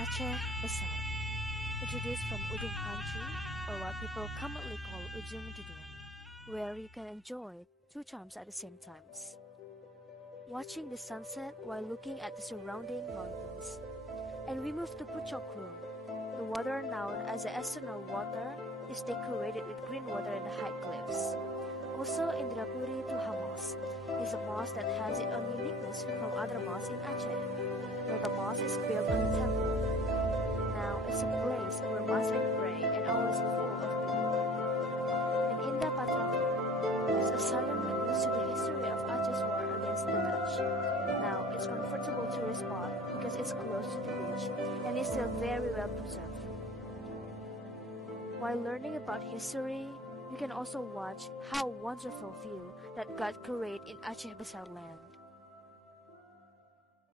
Aceh Besar, introduced from Ujung Pancu, or what people commonly call Ujung Dunia, where you can enjoy two charms at the same times. Watching the sunset while looking at the surrounding mountains. And we move to Pucok Room. The water known as the Eternal Water is decorated with green water in the high cliffs. Also, Indrapuri Tuha Mosque is a mosque that has its own uniqueness from other mosques in Aceh, where the mosque is built on a temple. Now, it's a place where Muslims pray and always full of people. And Indah Patraku is a silent witness to the history of Aceh's war against the Dutch. Now, it's comfortable tourist spot because it's close to the beach and is still very well preserved. While learning about history, you can also watch how wonderful view that God created in Aceh Besar land.